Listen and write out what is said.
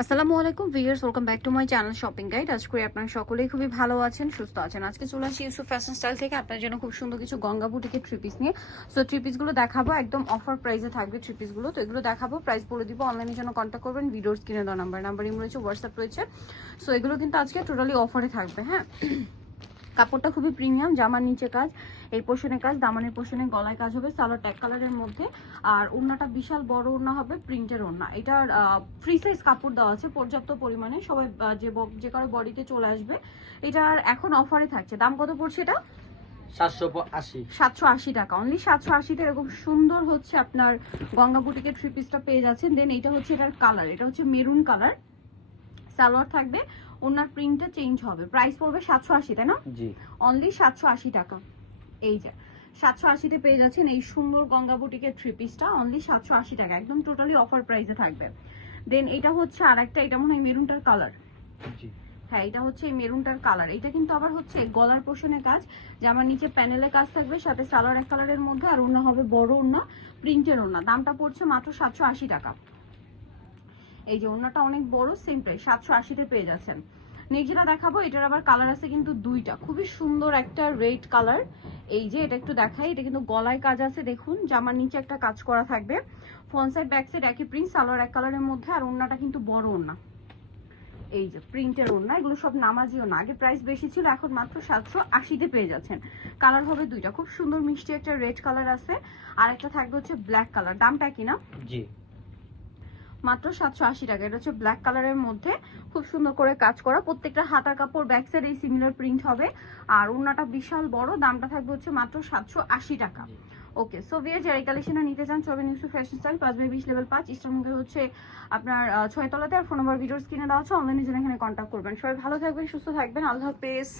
আসসালামু আলাইকুম viewers, welcome back to my channel shopping guide. আজ করি আপনারা সকলেই খুবই ভালো আছেন, সুস্থ আছেন। আজকে চলে আসি ইউসুফ ফ্যাশন স্টাইল থেকে আপনার জন্য খুব সুন্দর কিছু গঙ্গা বুটিকের থ্রি পিস নিয়ে। সো থ্রি পিসগুলো দেখাবো, একদম অফার প্রাইসে থাকবে থ্রি পিসগুলো। তো এগুলো দেখাবো, প্রাইস বলে দিব। অনলাইনের জন্য কন্ট্যাক্ট করবেন, ভিডিওর স্ক্রিনে দেওয়া নাম্বার ইমো রয়েছে, হোয়াটসঅ্যাপ রয়েছে। সো এগুলো কিন্তু আজকে টোটালি অফারে থাকবে। হ্যাঁ, কাপড়টা খুবই প্রিমিয়াম, জামার নিচে কাজ, এই পোর্শনে কাজ, দামানের পোর্শনে গলায় কাজ হবে, সালোয়ার ট্যাগ কালারের মধ্যে। আর ওড়নাটা বিশাল বড় ওড়না হবে, প্রিন্টের ওড়না। এটার ফ্রি সাইজ কাপড় দেওয়া আছে পর্যাপ্ত পরিমাণে, সবাই যে কারো বডিতে চলে আসবে। এটার এখন অফারে থাকছে। দাম কত পড়ছে এটা? 780 টাকা, অনলি 780-তে এরকম সুন্দর হচ্ছে আপনার গঙ্গা বুটিকের থ্রি পিসটা পেয়ে যাচ্ছেন। দেন এটা হচ্ছে এটার কালার, এটা হচ্ছে মেরুন কালার, সালোয়ার থাকবে, ওনার প্রিন্টটা চেঞ্জ হবে। প্রাইস পড়বে 780, তাই না? জি, অনলি 780 টাকা। এই যে 780-তে পেয়ে যাচ্ছেন এই সুন্দর গঙ্গা বুটিকের থ্রি পিসটা, অনলি 780 টাকা, একদম টোটালি অফার প্রাইসে থাকবে। দেন এটা হচ্ছে আরেকটা, এটা মনে হয় মেরুনটার কালার। জি হ্যাঁ, এটা হচ্ছে এই মেরুনটার কালার। এটা কিন্তু আবার হচ্ছে গলার পোর্শনে কাজ, জামার নিচে প্যানেলে কাজ থাকবে, সাথে সালোয়ার এক কালারের মধ্যে, আর ওড়না হবে বড় ওড়না, প্রিন্টের ওড়না। দামটা পড়ছে মাত্র 780 টাকা। এই যে ওড়নাটা অনেক বড়, সেম প্রাইস 780-তে পেয়ে যাচ্ছেন। নেক্সট যেটা দেখাবো, এটার আবার কালার আছে কিন্তু দুইটা, খুবই সুন্দর একটা রেড কালার। এই যে এটা একটু দেখাই, এটা কিন্তু গলায় কাজ আছে, দেখুন জামার নিচে একটা কাজ করা থাকবে, ফ্রন্ট সাইড ব্যাক সাইড একই প্রিন্ট, সালোয়ার এক কালারের মধ্যে, আর ওড়নাটা কিন্তু বড় ওড়না। এই যে প্রিন্টের ওড়না, এগুলো সব নামাজিও না, আগে প্রাইস বেশি ছিল, এখন মাত্র 780-তে পেয়ে যাচ্ছেন। কালার হবে দুইটা, খুব সুন্দর মিষ্টি একটা রেড কালার আছে, আর একটা থাকবে হচ্ছে ব্ল্যাক কালার। দামটা কি না? জি, মাত্র 780 টাকা। এটা হচ্ছে ব্ল্যাক কালারের মধ্যে, খুব সুন্দর করে কাজ করা, প্রত্যেকটা হাতার কাপড় ব্যাক সাইড এই সিমিলার প্রিন্ট হবে, আর ওড়নাটা বিশাল বড়। দামটা থাকবে হচ্ছে মাত্র 780 টাকা। ওকে, সো ভিয়ার যারা এই কালেকশনটা নিতে চান, চবেন ইউসুফ ফ্যাশন স্টাইল, 5/20 লেভেল 5 ইস্টার্নকে হচ্ছে আপনার 6 তলাতে। আর ফোন নাম্বার ভিডিওর স্ক্রিনে দেওয়া আছে, অনলাইনে জন্য এখানে কন্ট্যাক্ট করবেন। সবাই ভালো থাকবেন, সুস্থ থাকবেন, আল্লাহ হাফেজ।